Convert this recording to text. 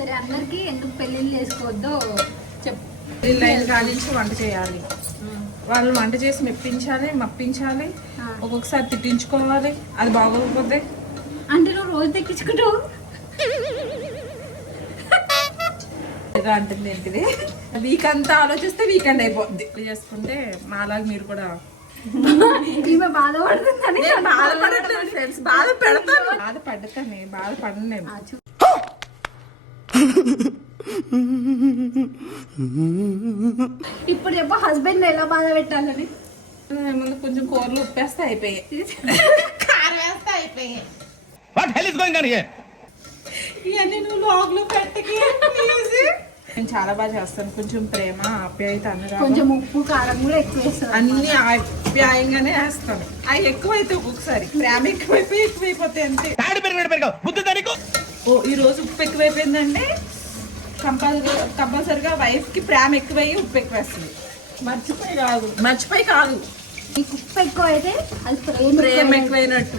సరే అందరికి ఎందుకు పెళ్ళిళ్ళు చేసుకోవద్దో చెప్పు. లైన్ కాలించి వంట చేయాలి, వాళ్ళు వంట చేసి మెప్పించాలి, మప్పించాలి, ఒక్కొక్కసారి తిట్టించుకోవాలి. అది బాగోకపోతే అంటే నువ్వు రోజు తెక్కించుకుంటావు అంటుంది ఏంటిది. వీక్ అంతా ఆలోచిస్తే వీకెండ్ అయిపోద్ది. చేసుకుంటే మాలాగా మీరు కూడా ఈమె బాధపడుతుందని బాధపడట్లేదు ఫ్రెండ్స్, బాధ పెడతాను, బాధపడతానే, బాధపడలేము. ఇప్పుడు చెప్పు హస్బెండ్ ఎలా బాధ పెట్టాలని. ముందు కొంచెం కూరలు ఉప్పేస్తే అయిపోయాయి, కారం వేస్తే అయిపోయాయి. ఇవన్నీ నువ్వు లాగ్లో పెట్టకి ప్లీజ్. నేను చాలా బాగా చేస్తాను, కొంచెం ప్రేమ ఆప్యాయత అనురాగం, కొంచెం ఉప్పు కారం కూడా ఎక్కువ వేస్తాను. అన్ని ఆప్యాయంగానే వేస్తాను. అవి ఎక్కువైతే ఒక్కొక్కసారి ప్రేమ ఎక్కువైపోతాయి అంతే. ఓ ఈ రోజు ఉప్పు ఎక్కువైపోయిందంటే కంపల్సరిగా వైఫ్ కి ప్రేమ ఎక్కువయ్యి ఉప్పు ఎక్కువ వేస్తుంది. మర్చిపోయి కాదు నీకు ఉప్పు ఎక్కువ అయితే అది ప్రేమ ఎక్కువైనట్టు.